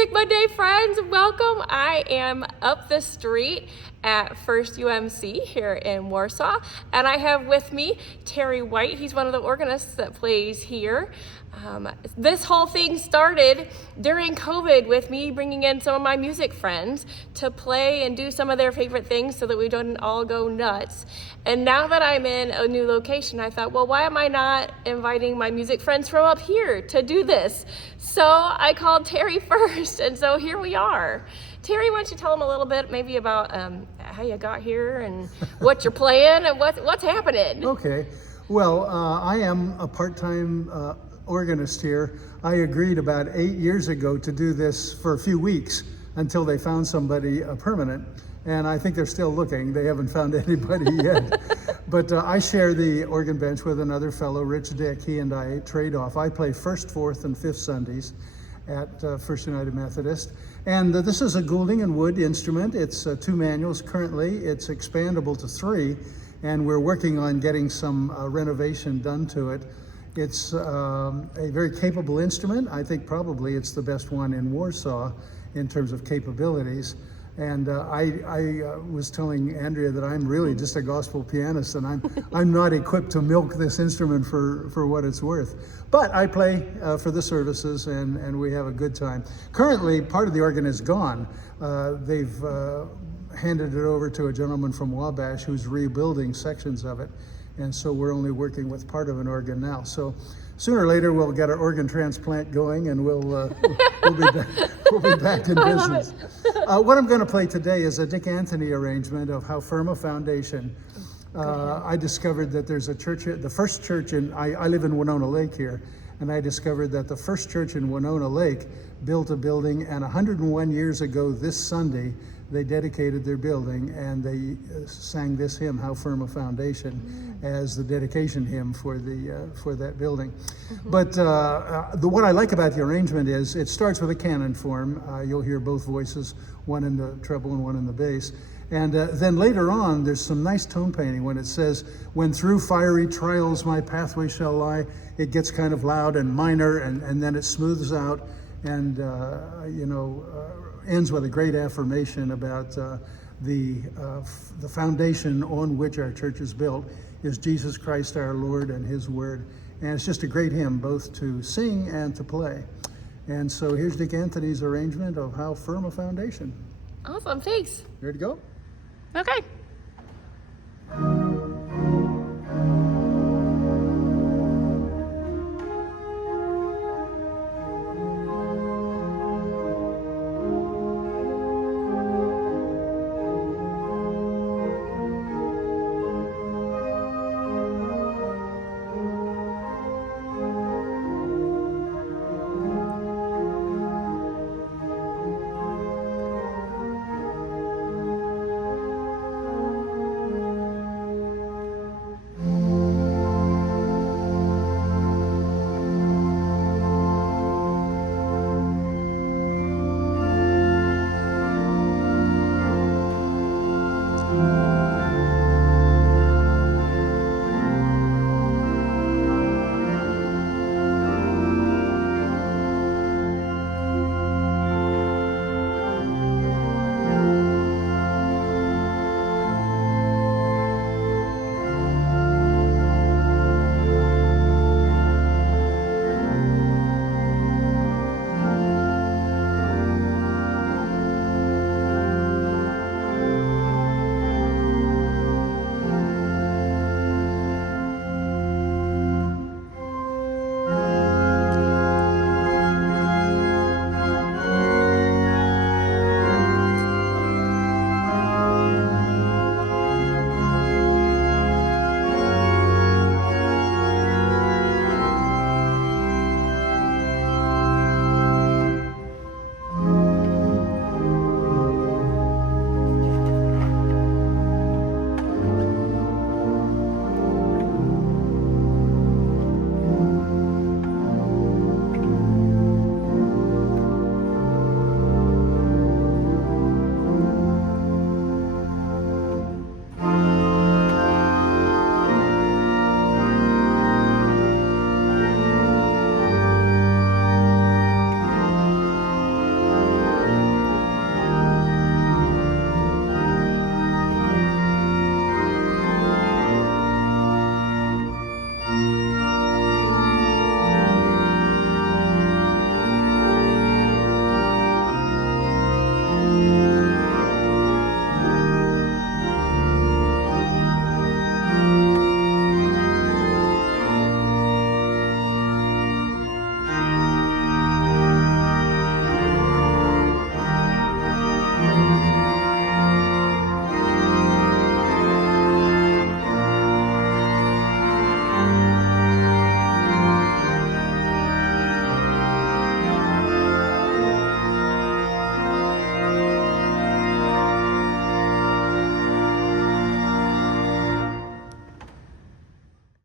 Music Monday friends, welcome. I am up the street at First UMC here in Warsaw, and I have with me Terry White. He's one of the organists that plays here. This whole thing started during COVID with me bringing in some of my music friends to play and do some of their favorite things so that we don't all go nuts. And now that I'm in a new location, I thought, well, why am I not inviting my music friends from up here to do this? So I called Terry first, and so here we are. Terry, why don't you tell them a little bit maybe about how you got here and what you're playing and what's happening? Okay. Well, I am a part-time organist here. I agreed about 8 years ago to do this for a few weeks until they found somebody permanent. And I think they're still looking. They haven't found anybody yet. But I share the organ bench with another fellow, Rich Dick. He and I trade off. I play first, fourth, and fifth Sundays at First United Methodist. And this is a Goulding and Wood instrument. It's 2 manuals currently. It's expandable to 3, and we're working on getting some renovation done to it. It's a very capable instrument. I think probably it's the best one in Warsaw in terms of capabilities. And I was telling Andrea that I'm really just a gospel pianist, and I'm not equipped to milk this instrument for what it's worth. But I play for the services, and we have a good time. Currently, part of the organ is gone. They've handed it over to a gentleman from Wabash who's rebuilding sections of it. And so we're only working with part of an organ now. So sooner or later we'll get our organ transplant going, and we'll be back in business. What I'm going to play today is a Dick Anthony arrangement of How Firm a Foundation. I discovered that there's a church, the first church I live in Winona Lake here, and I discovered that the first church in Winona Lake built a building, and 101 years ago this Sunday, they dedicated their building, and they sang this hymn, How Firm a Foundation, as the dedication hymn for that building. But what I like about the arrangement is it starts with a canon form. You'll hear both voices, one in the treble and one in the bass. And then later on, there's some nice tone painting when it says, when through fiery trials my pathway shall lie. It gets kind of loud and minor, and then it smooths out, and ends with a great affirmation about the foundation on which our church is built is Jesus Christ our Lord and His Word. And it's just a great hymn both to sing and to play. And so here's Dick Anthony's arrangement of How Firm a Foundation. Awesome, thanks. Ready to go? Okay.